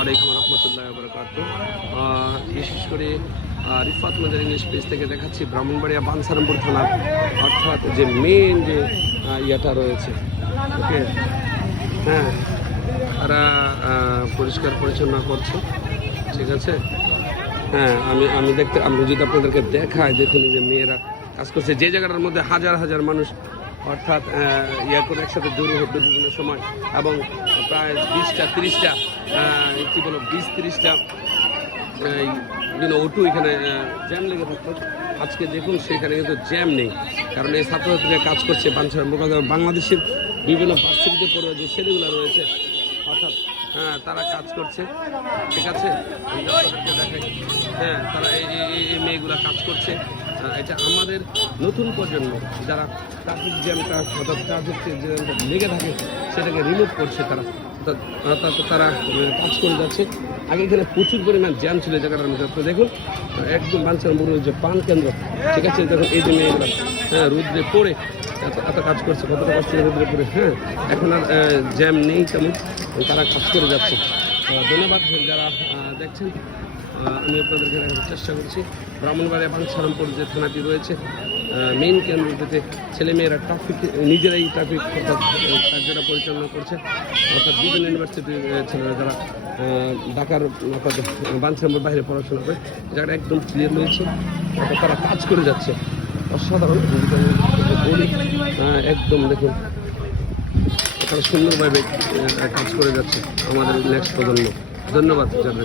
আলাইকুম রহমতুল্লাহ বারাকাতুহু। বিশেষ করে রিফাত মাজার ইংলিশ পেজ থেকে দেখাচ্ছি ব্রাহ্মণবাড়িয়া বাঞ্ছারামপুর থানার অর্থাৎ যে মেন যে ইয়াটা রয়েছে, ওকে, হ্যাঁ, তারা পরিষ্কার পরিচ্ছন্ন করছে, ঠিক আছে। হ্যাঁ, আমি যদি আপনাদেরকে দেখাই, দেখুন যে মেয়েরা কাজ করছে যে জায়গাটার মধ্যে হাজার হাজার মানুষ অর্থাৎ ইয়া করে একসাথে জড়ো হতো বিভিন্ন সময়, এবং প্রায় 20টা 30টা কী বলো 20-30টা বিভিন্ন অটো এখানে জ্যাম লেগে থাকতো। আজকে দেখুন সেখানে কিন্তু জ্যাম নেই, কারণ এই ছাত্রছাত্রীরা কাজ করছে বাংলাদেশের বিভিন্ন ভার্সিটিতে পড়ে যে ছেলেগুলো রয়েছে, অর্থাৎ হ্যাঁ তারা কাজ করছে, ঠিক আছে। দেখাই, হ্যাঁ, তারা এই মেয়েগুলা কাজ করছে। এটা আমাদের নতুন প্রজন্ম যারা ট্রাফিক জ্যামটা অর্থাৎ ট্রাফিক জ্যামটা লেগে থাকে সেটাকে রিমুভ করছে তারা, অর্থাৎ তারা কাজ করে যাচ্ছে। আগে এখানে প্রচুর পরিমাণ জ্যাম ছিল জায়গাটার মধ্যে। তো দেখুন একদম বাঞ্ছারামপুর যে পান কেন্দ্র, ঠিক আছে, দেখুন এই যে মেয়েগুলো হ্যাঁ রুদ্রে পড়ে এত কাজ করছে, কতটা কষ্ট রুদ্রে পড়ে, হ্যাঁ, এখন আর জ্যাম নেই তেমন, তারা কাজ করে যাচ্ছে। ধন্যবাদ যারা দেখছেন। আমি আপনাদেরকে দেখানোর চেষ্টা করছি ব্রাহ্মণবাড়িয়া বাঞ্ছারামপুর যে থানাটি রয়েছে মেইন কেন্দ্র, যেতে ছেলেমেয়েরা ট্রাফিক নিজেরাই ট্রাফিক অর্থাৎ কার্যটা পরিচালনা করছে, অর্থাৎ বিভিন্ন ইউনিভার্সিটির ছেলেরা যারা ঢাকার অর্থাৎ বাঞ্ছারামপুর বাইরে পড়াশোনা করে, জায়গাটা একদম ক্লিয়ার রয়েছে, অর্থাৎ তারা কাজ করে যাচ্ছে অসাধারণ বলি, একদম দেখুন তারা সুন্দরভাবে কাজ করে যাচ্ছে আমাদের নেক্সট প্রজন্ম। ধন্যবাদ যারা